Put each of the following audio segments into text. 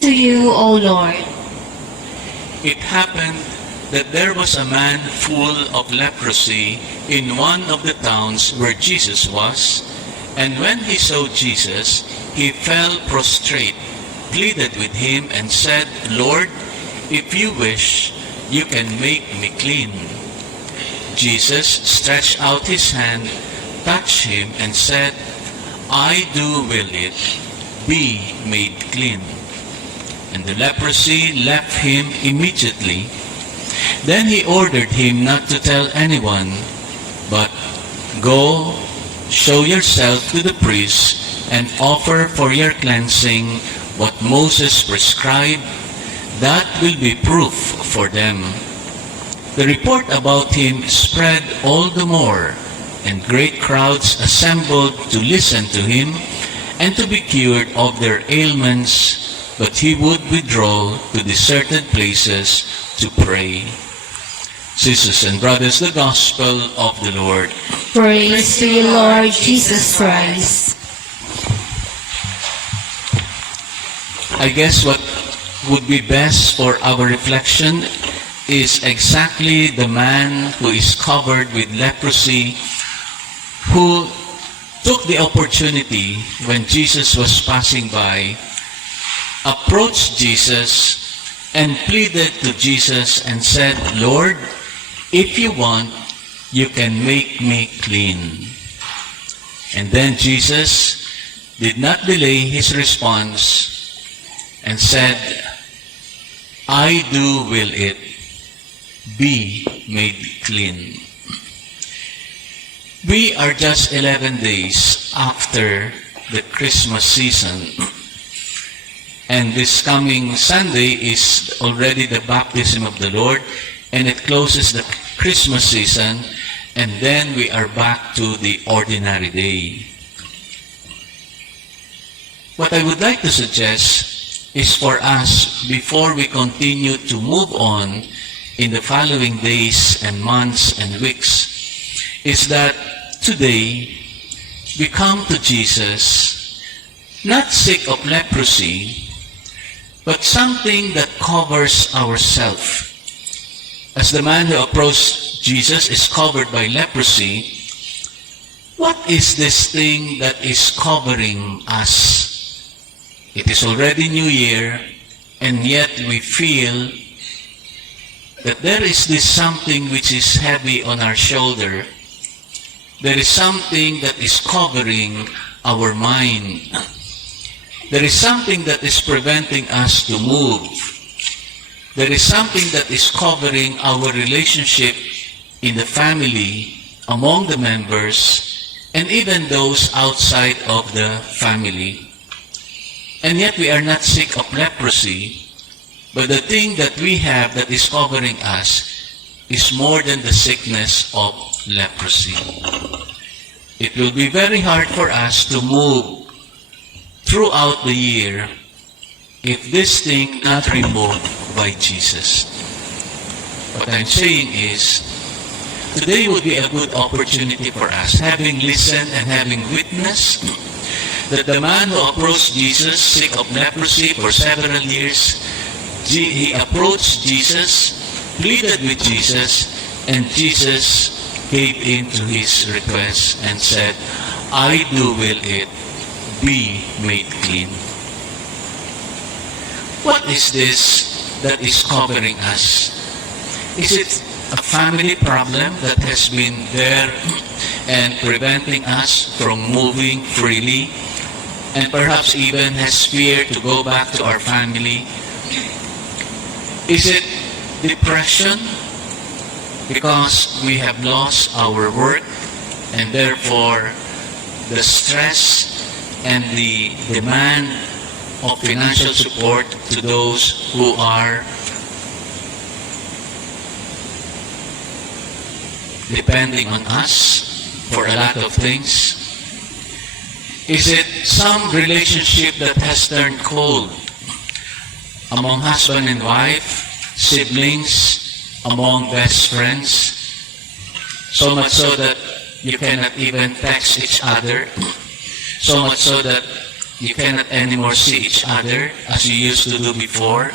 to you, O Lord. It happened that there was a man full of leprosy in one of the towns where Jesus was, and when he saw Jesus, he fell prostrate, pleaded with him, and said, "Lord, if you wish, you can make me clean." Jesus stretched out his hand, touched him, and said, "I do will it, be made clean." And the leprosy left him immediately. Then he ordered him not to tell anyone, but, "Go, show yourself to the priest, and offer for your cleansing what Moses prescribed. That will be proof for them." The report about him spread all the more, and great crowds assembled to listen to him and to be cured of their ailments, but he would withdraw to deserted places to pray. Sisters and brothers, the Gospel of the Lord. Praise to you, Lord Jesus Christ. I guess what would be best for our reflection is exactly the man who is covered with leprosy, who took the opportunity when Jesus was passing by, approached Jesus and pleaded to Jesus and said, "Lord, if you want, you can make me clean." And then Jesus did not delay his response and said, "I do will it, be made clean." We are just 11 days after the Christmas season. And this coming Sunday is already the baptism of the Lord, and it closes the Christmas season, and then we are back to the ordinary day. What I would like to suggest is for us, before we continue to move on in the following days and months and weeks, is that today we come to Jesus not sick of leprosy, but something that covers ourselves. As the man who approached Jesus is covered by leprosy, what is this thing that is covering us? It is already New Year, and yet we feel that there is this something which is heavy on our shoulder. There is something that is covering our mind. There is something that is preventing us to move. There is something that is covering our relationship in the family, among the members, and even those outside of the family. And yet we are not sick of leprosy, but the thing that we have that is covering us is more than the sickness of leprosy. It will be very hard for us to move throughout the year if this thing not removed by Jesus. What I'm saying is, today would be a good opportunity for us, having listened and having witnessed that the man who approached Jesus, sick of leprosy for several years, he approached Jesus, pleaded with Jesus, and Jesus gave in to his request and said, "I do will it, be made clean." What is this that is covering us? Is it a family problem that has been there and preventing us from moving freely, and perhaps even has fear to go back to our family? Is it depression because we have lost our work, and therefore the stress and the demand of financial support to those who are depending on us for a lot of things? Is it some relationship that has turned cold among husband and wife, siblings, among best friends, so much so that you cannot even text each other, so much so that you cannot anymore see each other as you used to do before?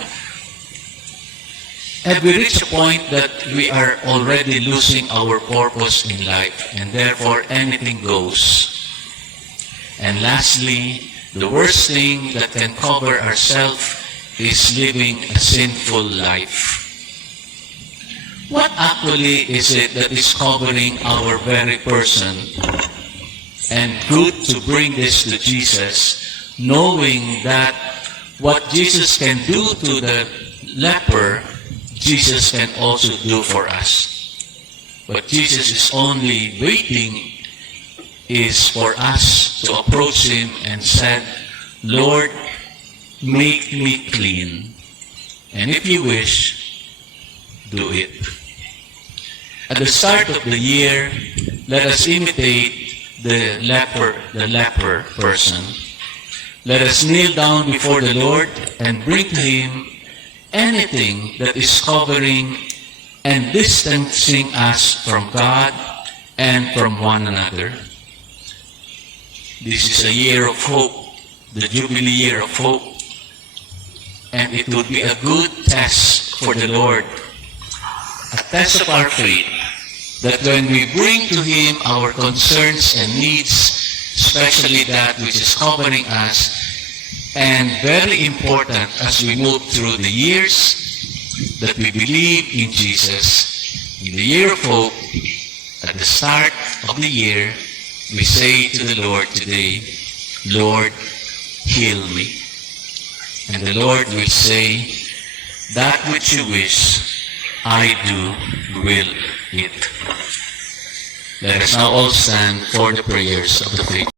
Have we reached a point that we are already losing our purpose in life and therefore anything goes? And lastly, the worst thing that can cover ourselves is living a sinful life. What actually is it that is covering our very person? And good to bring this to Jesus, knowing that what Jesus can do to the leper, Jesus can also do for us. But Jesus is only waiting is for us to approach Him and said, Lord, make me clean. And if you wish, do it. At the start of the year, let us imitate the leper person. Let us kneel down before the Lord and bring to Him anything that is covering and distancing us from God and from one another. This is a year of hope, the Jubilee year of hope, and it would be a good test for the Lord, a test of our faith, that when we bring to Him our concerns and needs, especially that which is covering us, and very important as we move through the years, that we believe in Jesus. In the year of hope, at the start of the year, we say to the Lord today, Lord, heal me. And the Lord will say, that which you wish, I do will it. Let us now all stand for the prayers of the faith.